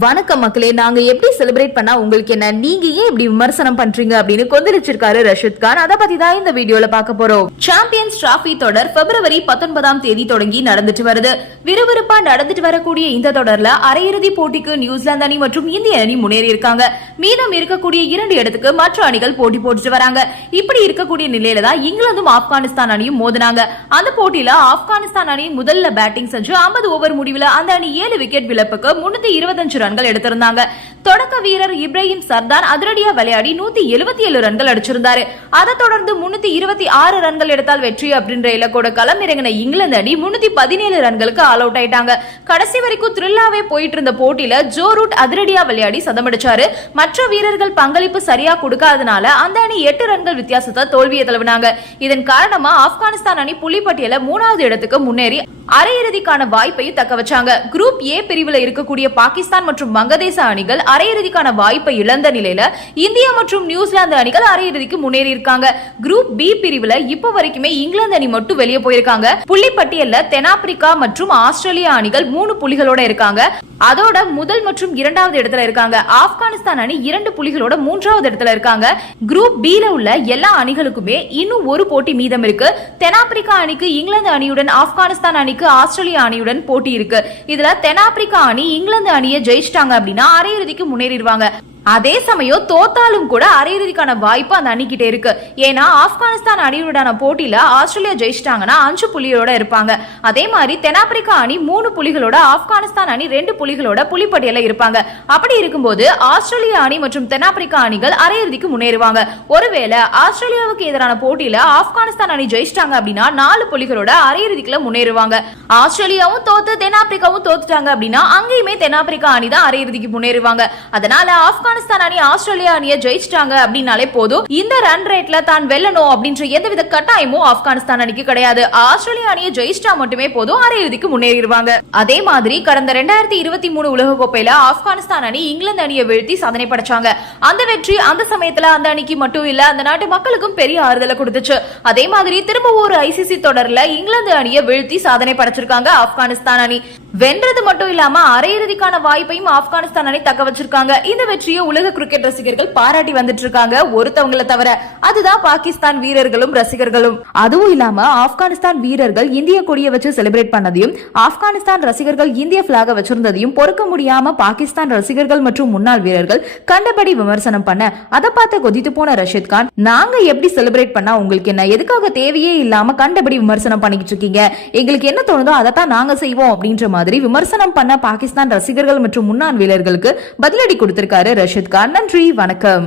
வணக்கம் மக்களே, நாங்க எப்படி செலிப்ரேட் பண்ணா உங்களுக்கு என்ன, நீங்க ஏன் இப்படி விமர்சனம் பண்றீங்க அப்படின்னு கொந்தளிச்சிருக்காரு ரஷித் கான். அதை பத்தி தான் இந்த வீடியோல பார்க்க போறோம். சாம்பியன்ஸ் டிராபி தொடர் பிப்ரவரி 19ஆம் தேதி தொடங்கி நடந்துட்டு வருது. விறுவிறுப்பா நடந்துட்டு வரக்கூடிய இந்த தொடர்ல அரையிறுதி போட்டிக்கு நியூசிலாந்து அணி மற்றும் இந்திய அணி முன்னேறி இருக்காங்க. மீதம் இருக்கக்கூடிய 2 இடத்துக்கு மற்ற அணிகள் போட்டி போட்டுட்டு வராங்க. இப்படி இருக்கக்கூடிய நிலையில தான் இங்கிலாந்தும் ஆப்கானிஸ்தான் அணியும் மோதினாங்க. அந்த போட்டியில ஆப்கானிஸ்தான் அணி முதல்ல பேட்டிங் செஞ்சு 50 ஓவர் முடிவில் அந்த அணி 7 விக்கெட் விழப்புக்கு 325 ரன்கள் எடுத்திருந்தாங்க. தொடக்க வீரர் இப்ராஹிம் சர்தான் அதிரடியா விளையாடி 177 ரன்கள் அடிச்சிருந்தாரு. அதை தொடர்ந்து 326 ரன்கள் எடுத்தால் வெற்றி அப்படின்ற இலக்கோட களம் இறங்கின இங்கிலாந்து அணி 317 ரன்களுக்கு ஆல் அவுட் ஆயிட்டாங்க. கடைசி வரைக்கும் த்ரில்லாவே போயிட்டு இருந்த போட்டியில ஜோ ரூட் அதிரடியா விளையாடி சதமடிச்சாரு. மற்ற வீரர்கள் பங்களிப்பு சரியா கொடுக்காதனால அந்த அணி 8 ரன்கள் வித்தியாசத்தை தோல்வியை தழுவினாங்க. இதன் காரணமா ஆப்கானிஸ்தான் அணி புள்ளிப்பட்டியல 3வது இடத்துக்கு முன்னேறி அரையிறுதிக்கான வாய்ப்பையும் தக்க வச்சாங்க. குரூப் ஏ பிரிவுல இருக்கக்கூடிய பாகிஸ்தான் மற்றும் வங்கதேச அணிகள் அரையிறுதிக்கான வாய்ப்பை இழந்த நிலையில இந்தியா மற்றும் நியூசிலாந்து அணிகள் அரையிறுதிக்கு முன்னேறி இருக்காங்க. குரூப் பி பிரிவுல இப்ப வரைக்குமே இங்கிலாந்து அணி மட்டும் வெளியே போயிருக்காங்க. புள்ளிப்பட்டியல்ல தென்னாப்பிரிக்கா மற்றும் ஆஸ்திரேலியா அணிகள் 3 புள்ளிகளோட இருக்காங்க. அதோட முதல் மற்றும் 2வது இடத்துல இருக்காங்க. ஆப்கானிஸ்தான் அணி 2 புள்ளிகளோட 3வது இடத்துல இருக்காங்க. குரூப் பி ல உள்ள எல்லா அணிகளுக்குமே இன்னும் ஒரு போட்டி மீதம் இருக்கு. தென்னாப்பிரிக்கா அணிக்கு இங்கிலாந்து அணியுடன், ஆப்கானிஸ்தான் அணிக்கு ஆஸ்திரேலியா அணியுடன் போட்டி இருக்கு. இதுல தென்னாப்பிரிக்கா அணி இங்கிலாந்து அணியை ஜெயிச்சிட்டாங்க அப்படின்னா அரையிறுதிக்கு முன்னேறிடுவாங்க. அதே சமயம் தோத்தாலும் கூட அரையிறுதிக்கான வாய்ப்பு அந்த அணிக்கிட்டே இருக்கு. ஏன்னா ஆப்கானிஸ்தான் அணியுடனான போட்டியில ஆஸ்திரேலியா ஜெயிச்சிட்டாங்கன்னா 5 புள்ளிகளோட இருப்பாங்க. அதே மாதிரி தென்னாப்பிரிக்கா அணி 3 புள்ளிகளோட, ஆப்கானிஸ்தான் அணி 2 புள்ளிகளோட புள்ளிப்பட்டியல இருப்பாங்க. அப்படி இருக்கும்போது ஆஸ்திரேலியா அணி மற்றும் தென்னாப்பிரிக்கா அணிகள் அரையிறுதிக்கு முன்னேறுவாங்க. ஒருவேளை ஆஸ்திரேலியாவுக்கு எதிரான போட்டியில ஆப்கானிஸ்தான் அணி ஜெயிச்சிட்டாங்க அப்படின்னா 4 புள்ளிகளோட அரையிறுதிக்குள்ள முன்னேறுவாங்க. ஆஸ்திரேலியாவும் தோத்து தென்னாப்பிரிக்காவும் தோத்துட்டாங்க அப்படின்னா அங்கேயுமே தென்னாப்பிரிக்கா அணி தான் அரையிறுதிக்கு முன்னேறுவாங்க. அதனால ஆப்கானிஸ்தான் அணி ஆஸ்திரேலியா அணியை ஜெயிச்சிட்டாங்க அப்படின்னாலே போதும். இந்த ரன் ரேட்ல தான் வெல்லணும் அப்படின்ற எந்தவித கட்டாயமும் ஆப்கானிஸ்தான் அணிக்கு கிடையாது. ஆஸ்திரேலியா அணியை ஜெயிச்சிட்டா மட்டுமே போதும், அரையிறுதிக்கு முன்னேறிடுவாங்க. அதே மாதிரி கடந்த 2023 உலகக்கோப்பையில ஆப்கானிஸ்தான் அணி இங்கிலாந்து அணியை வீழ்த்தி சாதனை படைச்சாங்க. அந்த வெற்றி அந்த சமயத்துல அந்த அணிக்கு மட்டும் இல்ல, அந்த நாட்டு மக்களுக்கும் பெரிய ஆறுதலை கொடுத்துச்சு. அதே மாதிரி திரும்ப ஒரு ஐசிசி தொடர்ல இங்கிலாந்து அணியை வீழ்த்தி சாதனை படைச்சிருக்காங்க ஆப்கானிஸ்தான் அணி. வென்றது மட்டும் இல்லாம அரையிறுதிக்கான வாய்ப்பையும் ஆப்கானிஸ்தான் அணி தக்க வச்சிருக்காங்க. இந்த வெற்றியை உலக கிரிக்கெட் ரசிகர்கள் பாராட்டி வந்துட்டு இருக்காங்க, ஒருத்தவங்களை தவிர. அதுதான் பாகிஸ்தான் வீரர்களும் ரசிகர்களும். அதுவும் இல்லாம ஆப்கானிஸ்தான் வீரர்கள் இந்திய கொடியை வச்சு செலிப்ரேட் பண்ணதையும், ஆப்கானிஸ்தான் ரசிகர்கள் இந்திய பிளாக வச்சிருந்ததையும் பொறுக்க முடியாம பாகிஸ்தான் ரசிகர்கள் மற்றும் முன்னாள் வீரர்கள் கண்டபடி விமர்சனம் பண்ண அதை பார்த்து கொதித்து போன ரஷித் கான், நாங்க எப்படி செலிப்ரேட் பண்ணா உங்களுக்கு என்ன, எதுக்காக தேவையே இல்லாம கண்டபடி விமர்சனம் பண்ணிக்கிட்டு இருக்கீங்க, எங்களுக்கு என்ன தோணுதோ அதைத்தான் நாங்க செய்வோம் அப்படின்ற மாதிரி விமர்சனம் பண்ண பாகிஸ்தான் ரசிகர்கள் மற்றும் முன்னாள் வீரர்களுக்கு பதிலடி கொடுத்திருக்காரு ரஷித் கான். நன்றி, வணக்கம்.